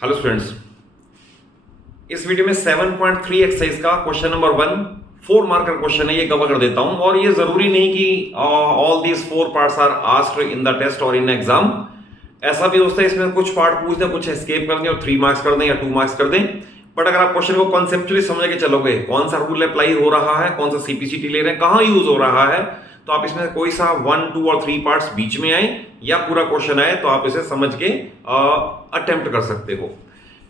Hello students, इस video में 7.3 exercise का क्वेश्चन नंबर 1 4 मार्क का क्वेश्चन है, ये कवर कर देता हूं। और ये जरूरी नहीं कि all these 4 parts are asked in the test और इन एग्जाम। ऐसा भी होता है इसमें कुछ पार्ट पूछ दें, कुछ एस्केप कर दें और 3 मार्क्स कर दें या 2 मार्क्स कर दें। बट अगर आप क्वेश्चन को कॉन्सेप्चुअली समझ के चलोगे, कौन सा रूल अप्लाई हो रहा है, कौन सा सीपीसीटी ले रहे हैं, कहां यूज हो रहा है, तो आप इसमें कोई सा 1, 2 और 3 पार्ट्स बीच में आए या पूरा क्वेश्चन आए तो आप इसे समझ के अटेम्प्ट कर सकते हो।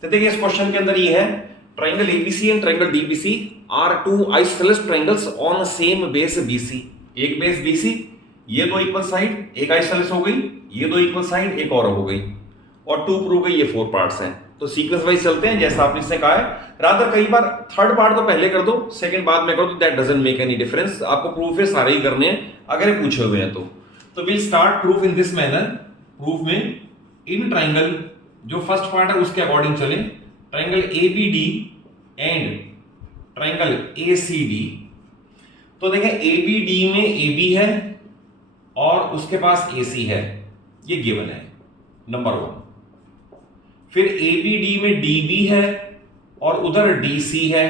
तो देखिए, इस क्वेश्चन के अंदर ये है, triangle ABC and triangle DBC are two isosceles triangles on same base BC. एक बेस बीसी, ये दो इक्वल साइड, एक आइसोसेलेस हो गई, ये दो इक्वल साइड, एक और हो गई, और 2 प्रूव गई, ये 4 पार्ट्स हैं। तो सीक्वेंस वाइज चलते हैं जैसा आपने इससे कहा है। रादर कई बार थर्ड पार्ट तो पहले कर दो, सेकंड बाद में करो, तो that doesn't make any difference. आपको प्रूफ है सारे ही करने हैं अगर ये पूछे हुए हैं तो will start proof in this manner. Proof में इन ट्रायंगल, जो फर्स्ट पार्ट है उसके अकॉर्डिंग चले, triangle ABD and triangle ACD. तो देखें, एबीडी में एबी है और उसके पास एसी है, ये गिवन है नंबर 1। फिर एबीडी में डीबी है और उधर डीसी है,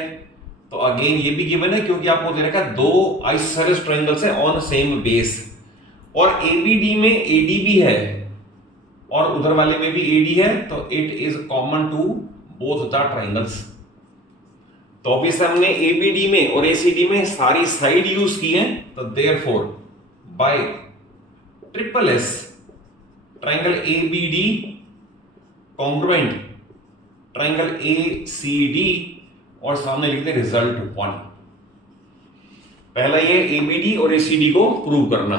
तो अगेन ये भी गिवन है क्योंकि आपको दे रखा है दो आइसोसेलेस ट्रायंगल्स है ऑन सेम बेस। और एबीडी में एडीबी है और उधर वाले में भी एडी है, तो it is common to both the triangles. तो ऑब्वियसली हमने एबीडी में और एसीडी में सारी साइड यूज की है, तो therefore bye triple S triangle ABD congruent triangle ACD, और सामने लिखते हैं रिजल्ट 1। पहला ये एबीडी और एसीडी को प्रूव करना।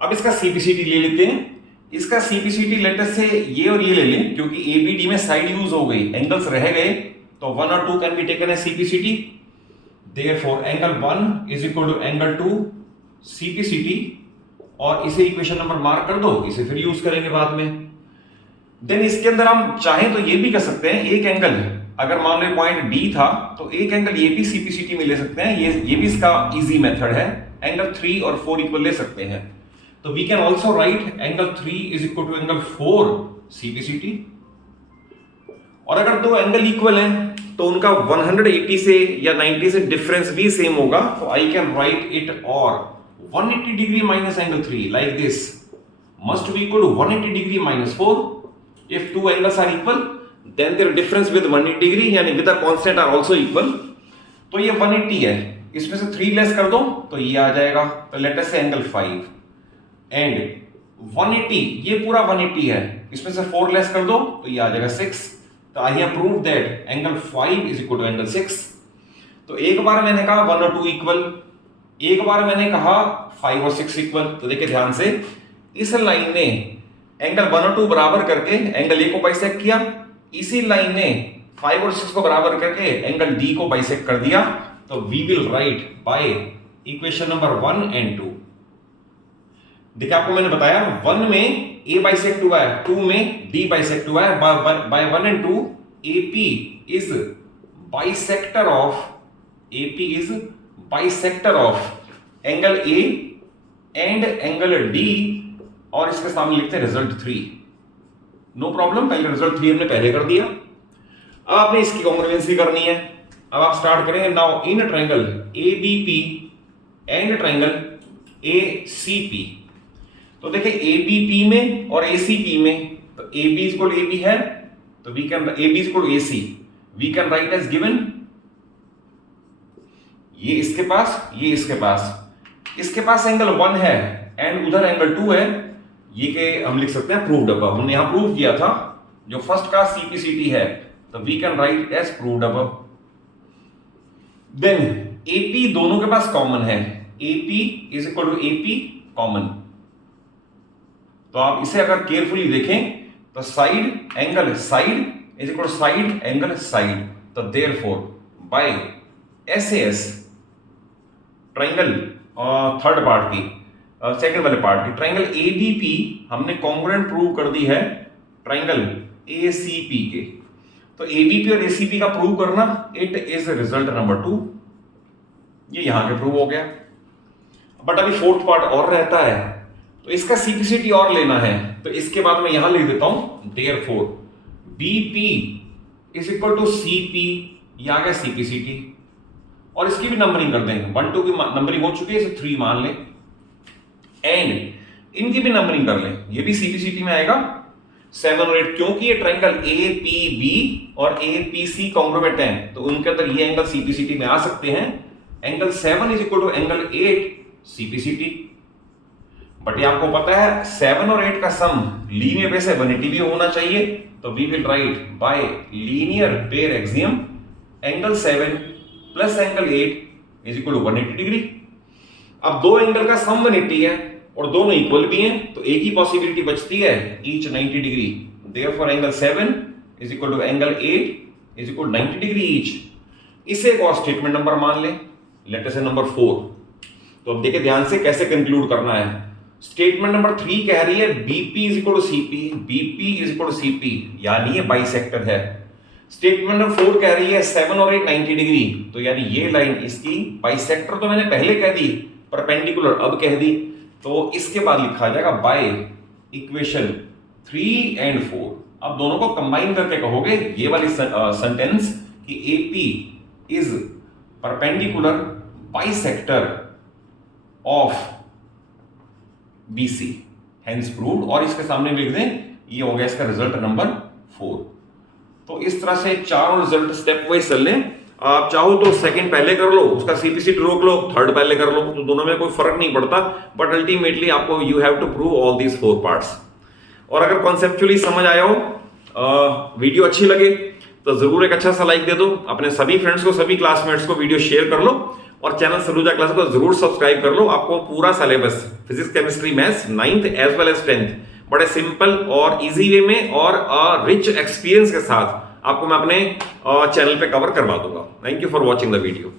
अब इसका सीपीसीटी ले लेते हैं। इसका सीपीसीटी लेटेस्ट से ये और ये ले लें, क्योंकि एबीडी में साइड यूज हो गई, एंगल्स रह गए, तो 1 और 2 can be taken as CPCT. Therefore angle 1 is equal to angle 2 CPCT, और इसे इक्वेशन नंबर मार्क कर दो, इसे फिर यूज करेंगे बाद में। देन इसके अंदर हम चाहें तो ये भी कर सकते हैं, एक एंगल अगर मान लो पॉइंट डी था तो एक एंगल ये भी सीपीसीटी में ले सकते हैं, ये भी इसका इजी मेथड है। एंगल 3 और 4 इक्वल ले सकते हैं, तो we can also write angle 3 is equal to angle 4 CPCT. और अगर दो एंगल इक्वल हैं तो उनका 180 से या 90 से डिफरेंस भी सेम होगा, तो आई कैन राइट इट और 180 degree minus angle 3 like this must be equal to 180 degree minus 4। if two angles are equal then their difference with 180 degree यानी with a constant are also equal। तो ये 180 है, इसमें से 3 less कर दो तो ये आ जाएगा, तो लेट अस से एंगल 5 एंड 180, ये पूरा 180 है, इसमें से 4 लेस कर दो तो ये आ जाएगा 6। तो I have proved that angle 5 is equal to angle 6। तो एक बार मैंने कहा 1 और 2 इक्वल, एक बार मैंने कहा 5 और 6 इक्वल। तो देखिए ध्यान से, इस लाइन ने एंगल 1 और 2 बराबर करके एंगल ए को बाइसेक्ट किया, इसी लाइन ने 5 और 6 को बराबर करके एंगल डी को बाइसेक्ट कर दिया। तो we will write by equation number 1 and 2। देखिए, आपको मैंने बताया 1 में ए बाइसेक्ट हुआ है, 2 में डी बाइसेक्ट हुआ है। By 1 and 2 AP is bisector of, AP is bisector of angle A and angle D, और इसके सामने लिखते हैं रिजल्ट 3। नो प्रॉब्लम, पहले रिजल्ट 3 हमने पहले कर दिया। अब आपने इसकी कॉन्ग्रुएंसी करनी है। अब आप स्टार्ट करेंगे now in triangle ABP and triangle ACP. तो देखिए, एबीपी में और एसीपी में, तो AB इक्वल AB है, तो we can AB equal AC we can write as given, ये इसके पास, ये इसके पास एंगल 1 है एंड उधर एंगल 2 है, ये के हम लिख सकते हैं प्रूव्ड अबव। हमने यहां प्रूव किया था जो फर्स्ट का सीपीसीटी है, तो we can write as proved above. Then AP दोनों के पास कॉमन है, AP is equal to AP common. तो आप इसे अगर केयरफुली देखें तो side angle side is equal to side angle side. तो therefore by SS triangle third part की, सेकंड वाले पार्ट की, ट्रायंगल एबीपी हमने कॉन्ग्रुएंट प्रूव कर दी है ट्रायंगल एसीपी के। तो एबीपी और एसीपी का प्रूव करना, इट इज रिजल्ट नंबर 2। ये यहां के प्रूव हो गया। बट अभी फोर्थ पार्ट और रहता है, तो इसका सीपीसीटी और लेना है, तो इसके बाद मैं यहां लिख देता हूं therefore BP is equal to CP, ये आ गया सीपीसीटी, और इसकी भी नंबरिंग कर देंगे, 1 2 की नंबरिंग हो चुकी है, इसे 3 मान लें, एंड इनकी भी नंबरिंग कर लें, ये भी सीपीसीटी में आएगा 7 और 8, क्योंकि ये ट्रायंगल एपीबी और एपीसी कॉन्ग्रुएंट हैं, तो उनके अंदर ये एंगल सीपीसीटी में आ सकते हैं। Angle 7 is equal to angle 8 CPCT, but ये आपको पता है 7 और 8 का सम लीनियर बेस है, 180 भी होना चाहिए, तो we will write by linear pair axiom angle 7 plus angle 8 is equal to 180 degree. अब दो एंगल का सम 180 है और दोनों इक्वल भी हैं, तो एक ही पॉसिबिलिटी बचती है, each 90 degree, therefore angle 7 is equal to angle 8 is equal 90 degree each. इसे एक और स्टेटमेंट नंबर मान लें, लेट अस से नंबर 4। तो अब देखिए ध्यान से कैसे कंक्लूड करना है। स्टेटमेंट नंबर 3 कह रही है BP is equal to CP, BP is equal to CP, यानी ये बाइसेक्टर है। स्टेटमेंट नंबर 4 कह रही है 7 और 8 90 डिग्री, तो यानी ये लाइन इसकी बाइसेक्टर तो मैंने पहले कह दी, परपेंडिकुलर अब कह दी, तो इसके बाद लिखा जाएगा बाय इक्वेशन 3 एंड 4। अब दोनों को कंबाइन करके कहोगे ये वाली सेंटेंस कि AP is perpendicular bisector of BC, hence proved, और इसके सामने लिख दें ये हो गया इसका रिजल्ट नंबर 4। तो इस तरह से चारों रिजल्ट स्टेप वाइज चल लें। आप चाहो तो सेकंड पहले कर लो, उसका सीपीसीटी रोक लो, थर्ड पहले कर लो, तो दोनों में कोई फर्क नहीं पड़ता, बट अल्टीमेटली आपको you have to prove all these 4 parts. और अगर कॉन्सेप्चुअली समझ आया हो, वीडियो अच्छी लगे तो जरूर एक अच्छा सा लाइक दे दो, अपने सभी फ्रेंड्स को, सभी क्लासमेट्स को वीडियो शेयर कर लो, और चैनल सलूजा क्लास को जरूर सब्सक्राइब कर लो। आपको पूरा syllabus physics, chemistry, maths 9th as well as 10th बड़े सिंपल और इजी वे में और रिच एक्सपीरियंस के साथ आपको मैं अपने चैनल पे कवर करवा दूंगा। Thank you for watching the video.